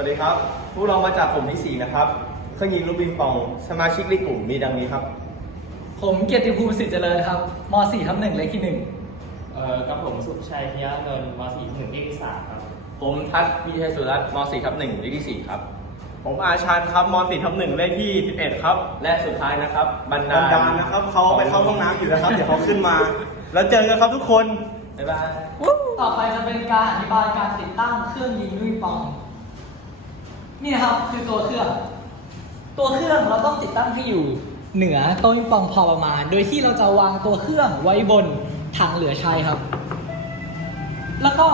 วัสดีครับ พวกเรามาจากกลุ่มที่ 4 นะครับเครื่องยิงลูกบิงปอง สมาชิกในกลุ่มมีดังนี้ครับ ผมเกียรติภูมิสิทธิ์เจริญครับม .4 ทับหนึ่งเลขที่หนึ่งเอ่อกับผมสุขชัยพยาเงินมสี่ถึงเลขที่สามครับ ผมทัศน์วิเทยสุรัตน์ม .4 ทับ1เลขที่ 4 ครับ ผมอาชาญครับม .4 ทับ1เลขที่ 11 ครับ และสุดท้ายนะครับบรรบรดารดาลนะครับเขาไปเข้าห้องน้ำอยู่นะครับ เดี๋ยวเขาขึ้นมา แล้วเจอกันครับทุกคน บ๊ายบาย ต่อไปจะเป็นการอธิบายการติดตั้งเครื่องยิงลูกปิงปอง นี่นะครับคือตัวเครื่อง ตัวเครื่องเราต้องติดตั้งให้อยู่ เหนือโต๊ะปิงปองพอประมาณ โดยที่เราจะวางตัวเครื่องไว้บนถังเหลือใช้ครับ แล้วก็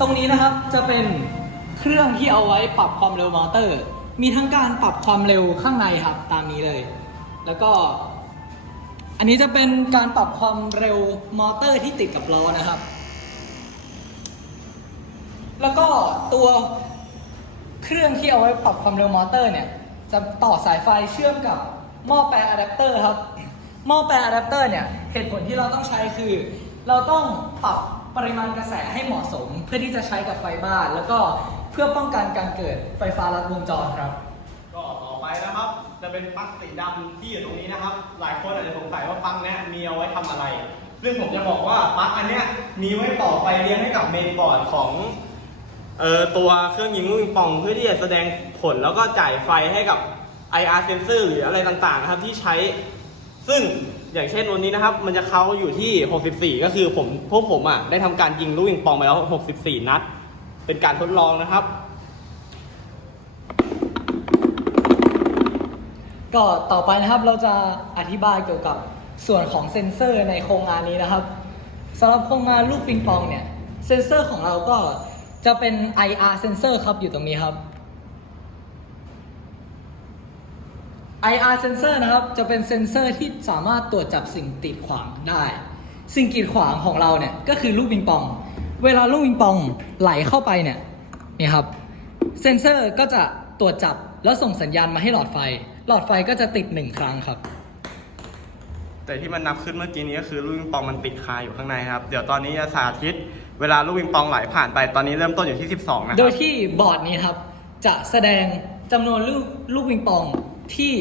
ตรงนี้นะครับจะเป็นเครื่องที่เอาไว้ปรับความเร็วมอเตอร์ มีทั้งการปรับความเร็วข้างในครับตามนี้เลย แล้วก็ อันนี้จะเป็นการปรับความเร็วมอเตอร์ที่ติดกับล้อนะครับ แล้วก็ตัว เครื่องที่เอาไว้ปรับความเร็วมอเตอร์เนี่ย จะต่อสายไฟเชื่อมกับหม้อแปลอะแดปเตอร์ครับ หม้อแปลอะแดปเตอร์เนี่ย เหตุผลที่เราต้องใช้คือ เราต้องปรับปริมาณกระแสให้เหมาะสม เพื่อที่จะใช้กับไฟบ้าน แล้วก็เพื่อป้องกันการเกิดไฟฟ้าลัดวงจรครับ ก็ต่อไปนะครับ จะเป็นปลั๊กสีดำที่อยู่ตรงนี้นะครับ หลายคนอาจจะสงสัยว่าปลั๊กเนี้ยมีเอาไว้ทำอะไร ซึ่งผมจะบอกว่าปลั๊กอันเนี้ยมีไว้ต่อไฟเลี้ยงให้กับเมนบอร์ดของ เอ่อตัวเครื่องยิงลูกปิงปองเพื่อที่จะแสดงผลแล้วก็จ่ายไฟให้กับ IR sensor หรืออะไรต่างๆนะครับที่ใช้ ซึ่งอย่างเช่นวันนี้นะครับ มันจะเข้าอยู่ที่ 64 ก็คือผมพวกผมอะได้ทำการยิงลูกปิงปองไปแล้ว 64 นัด เป็นการทดลองนะครับ ก็ต่อไปนะครับเราจะอธิบายเกี่ยวกับส่วนของเซ็นเซอร์ในโครงงานนี้นะครับสำหรับโครงงานลูกปิงปองเนี่ยเซ็นเซอร์ของเราก็ จะเป็น IR เซ็นเซอร์ครับอยู่ตรงนี้ครับ IR เซนเซอร์นะครับจะเป็นเซนเซอร์ที่สามารถตรวจจับสิ่งกีดขวางได้ สิ่งกีดขวางของเราเนี่ยก็คือลูกปิงปอง เวลาลูกปิงปองไหลเข้าไปเนี่ยนี่ครับเซนเซอร์ก็จะตรวจจับแล้วส่งสัญญาณมาให้หลอดไฟ หลอดไฟก็จะติดหนึ่งครั้งครับ แต่ที่มันนับขึ้นเมื่อกี้นี้ก็คือลูกปิงปองมันติดคาอยู่ข้างในครับ เดี๋ยวตอนนี้จะสาธิต เวลาลูกปิงปองไหลผ่านไปตอนนี้เริ่มต้นอยู่ที่ 12 นะคโดรัยที่บอร์ดนี้ครับ จะแสดงจำนวนลูกลูกปิงปองที่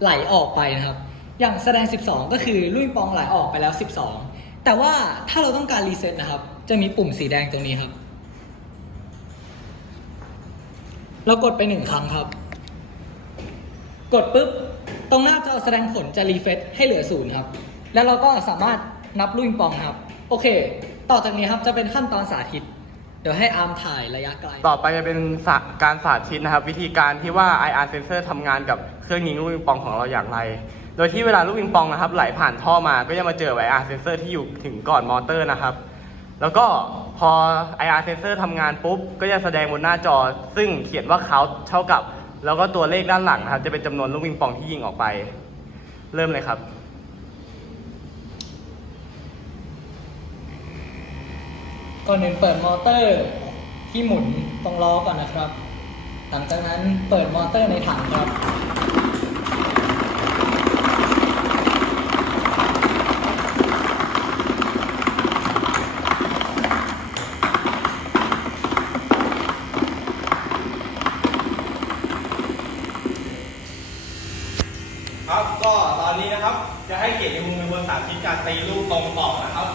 ไหลออกไปนะครับ อย่างแสดง 12 ก็คือลูกปิงปองไหลออกไปแล้ว 12 แต่ว่าถ้าเราต้องการรีเซ็ตนะครับ จะมีปุ่มสีแดงตรงนี้ครับ เรากดไปหนึ่งครั้งครับ กดปุ๊บ ตรงหน้าจอแสดงผลจะรีเฟซให้เหลือศูนย์ครับ แล้วเราก็สามารถนับลูกปิงปองครับ โอเค ต่อจากนี้ครับจะเป็นขั้นตอนสาธิต เดี๋ยวให้อาร์มถ่ายระยะไกล ต่อไปจะเป็นสะการสาธิตนะครับ วิธีการที่ว่า IR sensor ทำงานกับเครื่องยิงลูกปิงปองของเราอย่างไร โดยที่เวลาลูกปิงปองนะครับไหลผ่านท่อมาก็จะมาเจอ IR sensor ที่อยู่ถึงก่อนมอเตอร์นะครับ แล้วก็พอ IR sensor ทำงานปุ๊บ ก็จะแสดงบนหน้าจอ ซึ่งเขียนว่าเขาเท่ากับ แล้วก็ตัวเลขด้านหลังนะครับ จะเป็นจำนวนลูกปิงปองที่ยิงออกไป เริ่มเลยครับ ก่อนอื่นเปิดมอเตอร์ที่หมุนตรงล้อก่อนนะครับ หลังจากนั้นเปิดมอเตอร์ในถังครับ ครับก็ตอนนี้นะครับ จะให้เกียรติภูมิเป็นคนสาธิตการตีลูกตรงต่อนะครับ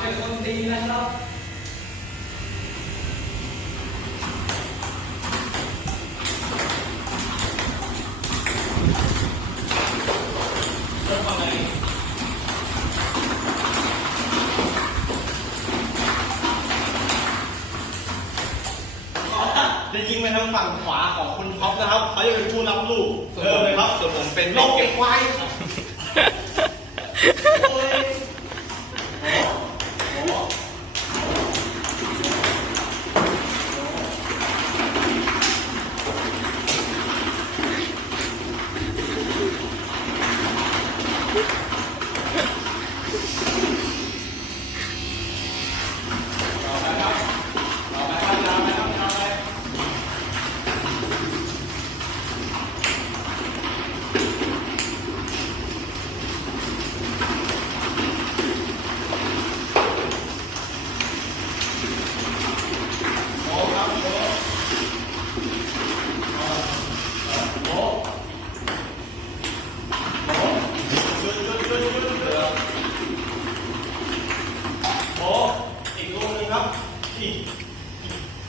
เป็นคนตีนะครับจะยิงไปทางฝั่งขวาของคุณท็อปนะครับ เขาจะเป็นผู้รับลูกเริ่มเลยครับส่วนผมเป็นลบเก็บไว้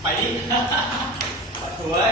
ไปดิสวย